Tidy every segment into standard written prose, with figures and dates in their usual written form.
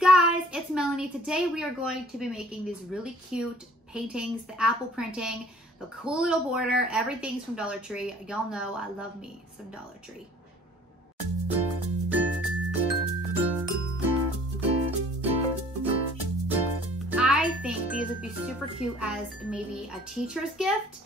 guys, it's Melanie. Today we are going to be making these really cute paintings, the apple printing, the cool little border. Everything's from Dollar Tree. Y'all know I love me some Dollar Tree. I think these would be super cute as maybe a teacher's gift,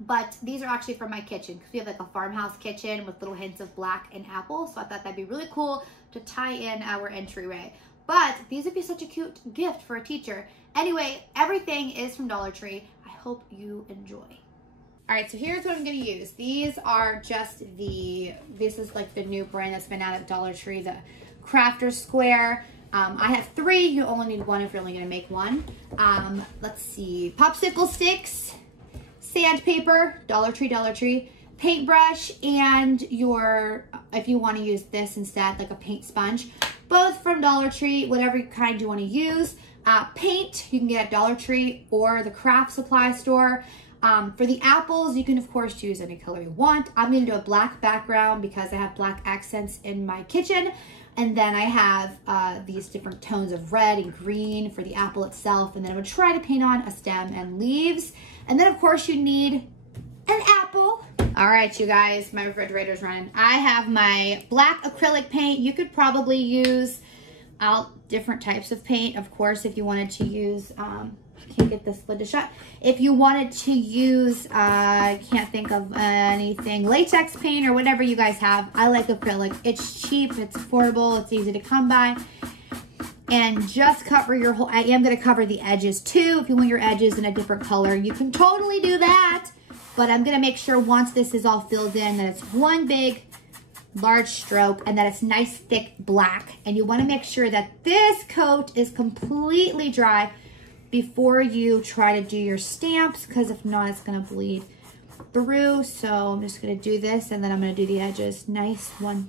but these are actually from my kitchen because we have like a farmhouse kitchen with little hints of black and apple. So I thought that'd be really cool to tie in our entryway. But these would be such a cute gift for a teacher. Anyway, everything is from Dollar Tree. I hope you enjoy. All right, so here's what I'm gonna use. These are just this is like the new brand that's been out at Dollar Tree, the Crafter Square. I have 3, you only need 1 if you're only gonna make 1. Let's see, popsicle sticks, sandpaper, Dollar Tree, paintbrush, and if you wanna use this instead, like a paint sponge, both from Dollar Tree, whatever kind you wanna use. Paint, you can get at Dollar Tree or the craft supply store. For the apples, you can of course use any color you want. I'm gonna do a black background because I have black accents in my kitchen. And then I have these different tones of red and green for the apple itself. And then I'm gonna try to paint on a stem and leaves. And then of course you need an apple. All right, you guys, my refrigerator's running. I have my black acrylic paint. You could probably use different types of paint. Of course, if you wanted to use, can't get this lid to shut. If you wanted to use, I can't think of anything, latex paint or whatever you guys have. I like acrylic. It's cheap, it's affordable, it's easy to come by. And just cover your whole, I am gonna cover the edges too. If you want your edges in a different color, you can totally do that. But I'm gonna make sure once this is all filled in that it's one big, large stroke and that it's nice, thick black. And you wanna make sure that this coat is completely dry before you try to do your stamps, because if not, it's gonna bleed through. So I'm just gonna do this and then I'm gonna do the edges. Nice, one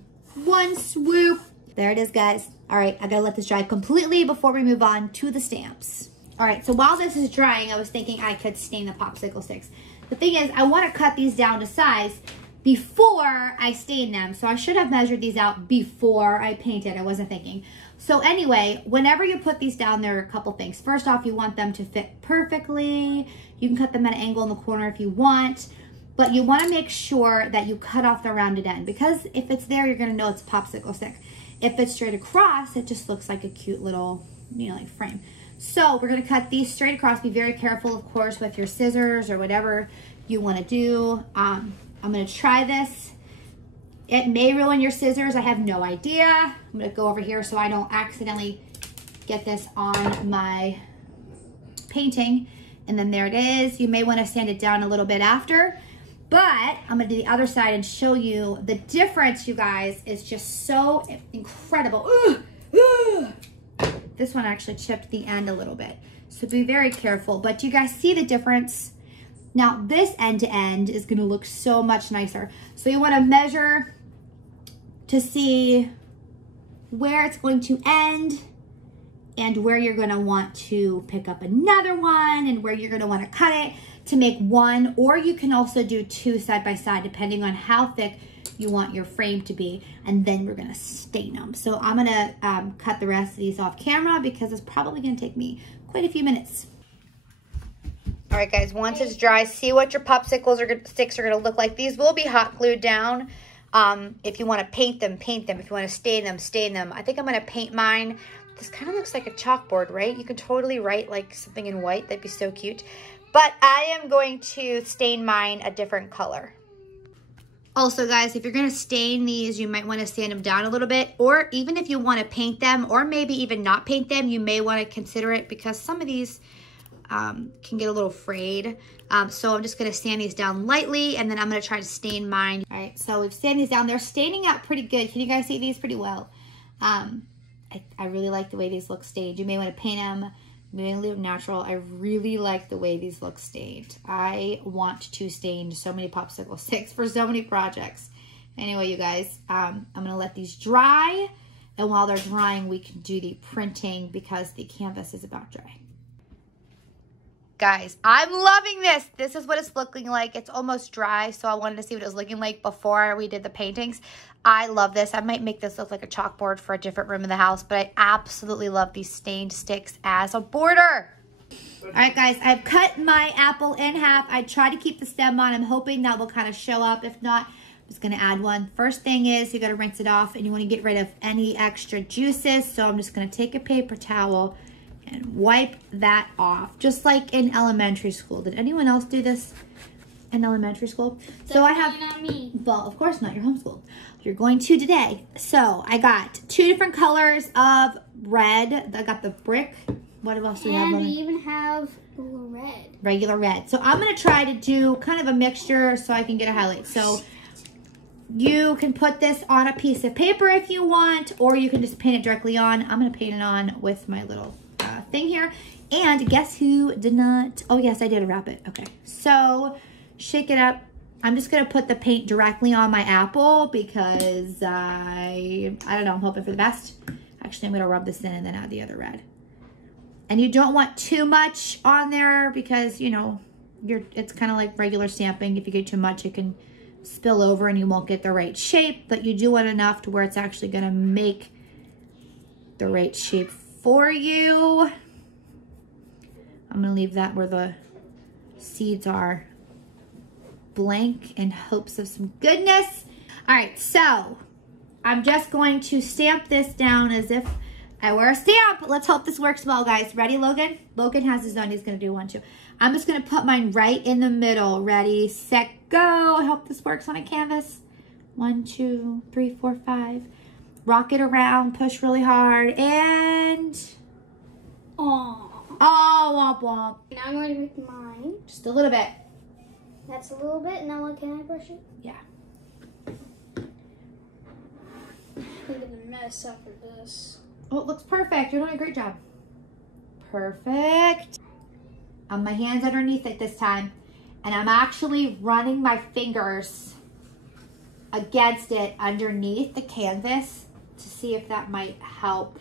swoop. There it is, guys. All right, I gotta let this dry completely before we move on to the stamps. All right, so while this is drying, I was thinking I could stain the popsicle sticks. The thing is, I wanna cut these down to size before I stain them. So I should have measured these out before I painted. I wasn't thinking. So anyway, whenever you put these down, there are a couple things. First off, you want them to fit perfectly. You can cut them at an angle in the corner if you want, but you want to make sure that you cut off the rounded end, because if it's there, you're going to know it's popsicle stick. If it's straight across, it just looks like a cute little, like frame. So we're going to cut these straight across. Be very careful, of course, with your scissors or whatever you want to do. I'm going to try this. It may ruin your scissors. I have no idea. I'm going to go over here so I don't accidentally get this on my painting. And then there it is. You may want to sand it down a little bit after. But I'm going to do the other side and show you the difference, you guys. Is just so incredible. This one actually chipped the end a little bit. So be very careful. But do you guys see the difference? Now this end to end is going to look so much nicer. So you want to measure to see where it's going to end and where you're going to want to pick up another one and where you're going to want to cut it to make one, or you can also do 2 side by side depending on how thick you want your frame to be, and then we're going to stain them. So I'm going to cut the rest of these off camera because it's probably going to take me quite a few minutes. All right, guys, once it's dry, see what your popsicle sticks are gonna look like. These will be hot glued down. If you wanna paint them, paint them. If you wanna stain them, stain them. I think I'm gonna paint mine. This kind of looks like a chalkboard, right? You can totally write like something in white. That'd be so cute. But I am going to stain mine a different color. Also, guys, if you're gonna stain these, you might wanna sand them down a little bit, or even if you wanna paint them, or maybe even not paint them, you may wanna consider it, because some of these can get a little frayed. So I'm just gonna sand these down lightly, and then I'm gonna try to stain mine. All right, so we've sanded these down. They're staining out pretty good. Can you guys see these pretty well? I really like the way these look stained. You may wanna paint them, maybe leave them natural. I really like the way these look stained. I want to stain so many popsicle sticks for so many projects. Anyway, you guys, I'm gonna let these dry, and while they're drying, we can do the printing because the canvas is about dry. guys, I'm loving this. This is what it's looking like. It's almost dry, so I wanted to see what it was looking like before we did the paintings. I love this. I might make this look like a chalkboard for a different room in the house, but I absolutely love these stained sticks as a border. All right, guys, I've cut my apple in half. I try to keep the stem on. I'm hoping that will kind of show up. If not, I'm just going to add one. First thing is you got to rinse it off, and you want to get rid of any extra juices. So I'm just going to take a paper towel and wipe that off, just like in elementary school. Did anyone else do this in elementary school? Definitely so I have, not me. Well, of course not. You're homeschooled. You're going to today. So I got 2 different colors of red. I got the brick. What else do we have? And we even have red. Regular red. So I'm going to try to do kind of a mixture so I can get a highlight. So you can put this on a piece of paper if you want, or you can just paint it directly on. I'm going to paint it on with my little thing here. And guess who did not? Oh, yes, I did wrap it. Okay. So shake it up. I'm just going to put the paint directly on my apple because I don't know, I'm hoping for the best. Actually, I'm going to rub this in and then add the other red. And you don't want too much on there because, you know, it's kind of like regular stamping. If you get too much, it can spill over and you won't get the right shape. But you do want enough to where it's actually going to make the right shape for you. I'm going to leave that where the seeds are blank in hopes of some goodness. All right, so I'm just going to stamp this down as if I wear a stamp. Let's hope this works well, guys. Ready, Logan? Logan has his own. He's going to do one, too. I'm just going to put mine right in the middle. Ready, set, go. I hope this works on a canvas. 1, 2, 3, 4, 5. Rock it around. Push really hard. And... Aww. Oh, womp womp. Now I'm going to make mine. Just a little bit. That's a little bit. Now what, can I brush it? Yeah. I'm going to mess up with this. Oh, it looks perfect. You're doing a great job. Perfect. My hand's underneath it this time. And I'm actually running my fingers against it underneath the canvas to see if that might help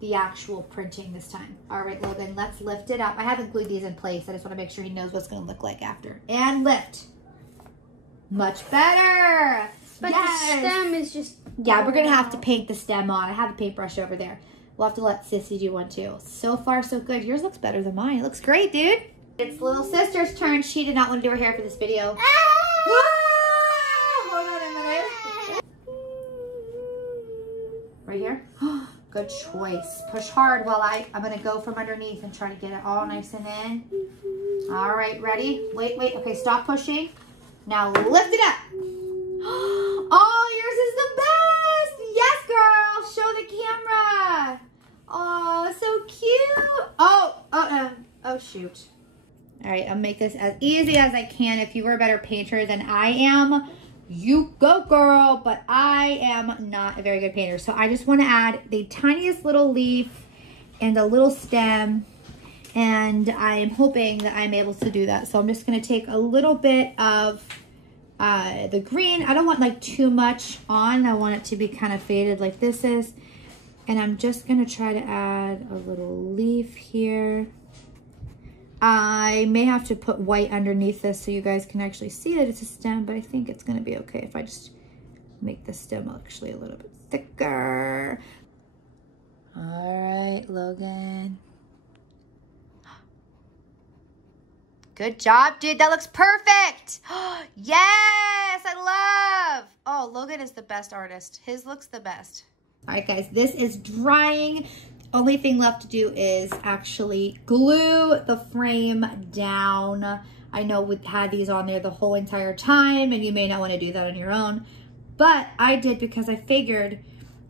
the actual printing this time. All right, Logan, let's lift it up. I haven't glued these in place. I just want to make sure he knows what's going to look like after. And lift. Much better. But yes. The stem is just... Yeah, we're going to have to paint the stem on. I have a paintbrush over there. We'll have to let Sissy do one too. So far, so good. Yours looks better than mine. It looks great, dude. It's little sister's turn. She did not want to do her hair for this video. Ah! Hold on a minute. Right here. Good choice. Push hard while I'm going to go from underneath and try to get it all nice and in. All right, ready? Wait. Okay, stop pushing. Now lift it up. Oh, yours is the best. Yes, girl. Show the camera. Oh, so cute. Oh, shoot. All right, I'll make this as easy as I can. If you were a better painter than I am, you go, girl. But I am not a very good painter. So I just want to add the tiniest little leaf and a little stem. And I am hoping that I'm able to do that. So I'm just going to take a little bit of the green. I don't want like too much on. I want it to be kind of faded like this is. And I'm just going to try to add a little leaf here. I may have to put white underneath this so you guys can actually see that it's a stem, but I think it's going to be okay if I just make the stem actually a little bit thicker. All right, Logan. Good job, dude. That looks perfect. Yes, I love. Oh, Logan is the best artist. His looks the best. All right, guys, this is drying. Only thing left to do is actually glue the frame down. I know we had these on there the whole entire time, and you may not want to do that on your own, but I did because I figured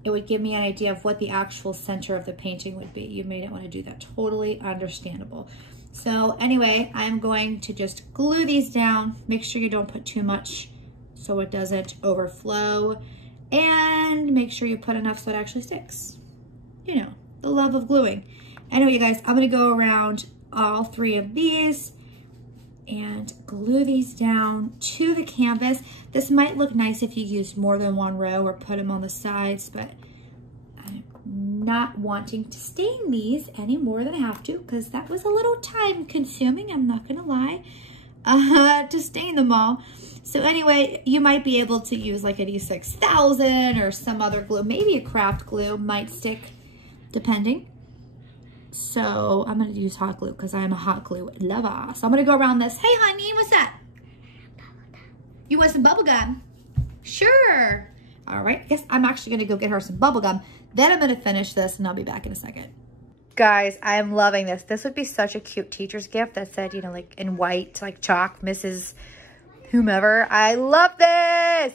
it would give me an idea of what the actual center of the painting would be. You may not want to do that. Totally understandable. So anyway, I'm going to just glue these down. Make sure you don't put too much so it doesn't overflow. And make sure you put enough so it actually sticks. You know, the love of gluing. Anyway, you guys, I'm going to go around all 3 of these and glue these down to the canvas. This might look nice if you used more than 1 row or put them on the sides, but I'm not wanting to stain these any more than I have to, because that was a little time consuming, I'm not gonna lie, to stain them all. So anyway, you might be able to use like an E6000 or some other glue. Maybe a craft glue might stick, depending. So I'm gonna use hot glue because I'm a hot glue lover. So I'm gonna go around this. Hey honey, what's that? You want some bubble gum? Sure. All right, I guess I'm actually gonna go get her some bubble gum. Then I'm gonna finish this and I'll be back in a second. Guys, I am loving this. This would be such a cute teacher's gift that said, you know, like in white, like chalk, Mrs. whomever. I love this.